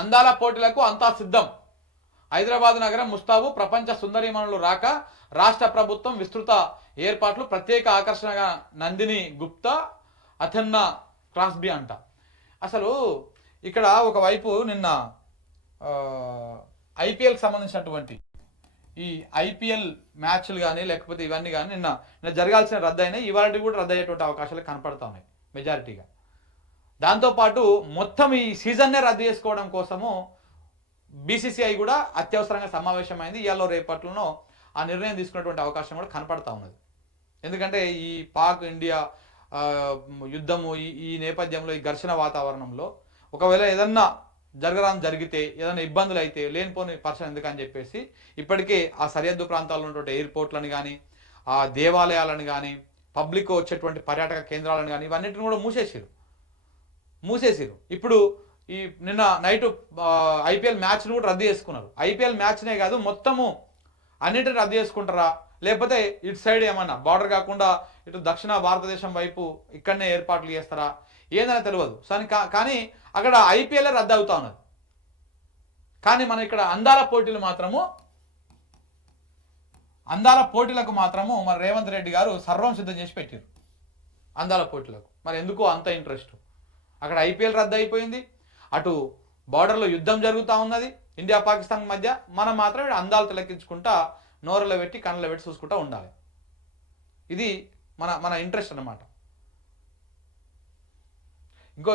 అందాల పోటీలకు అంతా సిద్ధం. హైదరాబాద్ నగరం ముస్తాబు. ప్రపంచ సుందరీమణులు రాక రాష్ట్ర ప్రభుత్వం విస్తృత ఏర్పాట్లు. ప్రత్యేక ఆకర్షణగా నందిని గుప్తా, అథెన్నా క్రాస్బీ అంట. అసలు ఇక్కడ ఒకవైపు నిన్న ఐపీఎల్కి సంబంధించినటువంటి ఈ ఐపీఎల్ మ్యాచ్లు కానీ లేకపోతే ఇవన్నీ కానీ నిన్న జరగాల్సిన రద్దు అయినాయి. ఇవాళ కూడా రద్దు అయ్యేటువంటి అవకాశాలు కనపడతా ఉన్నాయి మెజారిటీగా. దాంతోపాటు మొత్తం ఈ సీజన్నే రద్దు చేసుకోవడం కోసము బీసీసీఐ కూడా అత్యవసరంగా సమావేశమైంది. ఇవాళ రేపట్లలో ఆ నిర్ణయం తీసుకున్నటువంటి అవకాశం కూడా కనపడతా ఉన్నది. ఎందుకంటే ఈ పాక్ ఇండియా యుద్ధము ఈ నేపథ్యంలో ఈ ఘర్షణ వాతావరణంలో ఒకవేళ ఏదన్నా జరిగితే ఏదైనా ఇబ్బందులు అయితే లేనిపోని పర్సన్ ఎందుకని చెప్పేసి ఇప్పటికే ఆ సరిహద్దు ప్రాంతాల్లో ఉన్నటువంటి ఎయిర్పోర్ట్లను కానీ ఆ దేవాలయాలను కానీ పబ్లిక్ వచ్చేటువంటి పర్యాటక కేంద్రాలను కానీ ఇవన్నిటిని కూడా మూసేసిరు. ఇప్పుడు ఈ నిన్న నైట్ ఐపీఎల్ మ్యాచ్ను కూడా రద్దు చేసుకున్నారు. ఐపీఎల్ మ్యాచ్నే కాదు మొత్తము అన్నిటిని రద్దు చేసుకుంటారా, లేకపోతే ఇటు సైడ్ ఏమన్నా బార్డర్ కాకుండా ఇటు దక్షిణ భారతదేశం వైపు ఇక్కడనే ఏర్పాట్లు చేస్తారా ఏందని తెలియదు. కానీ అక్కడ ఐపీఎల్ రద్దు అవుతా ఉన్నది. కానీ మన ఇక్కడ అందాల పోటీలకు మాత్రము మరి రేవంత్ రెడ్డి గారు సర్వం సిద్ధం చేసి పెట్టారు. అందాల పోటీలకు మరి ఎందుకో అంత ఇంట్రెస్ట్. అక్కడ ఐపీఎల్ రద్దు అయిపోయింది, అటు బార్డర్లో యుద్ధం జరుగుతూ ఉన్నది ఇండియా పాకిస్తాన్ మధ్య. మనం మాత్రం అందాలు తిలకించుకుంటా నోరులో పెట్టి కళ్ళలో పెట్టి చూసుకుంటా ఉండాలి. ఇది మన ఇంట్రెస్ట్ అన్నమాట.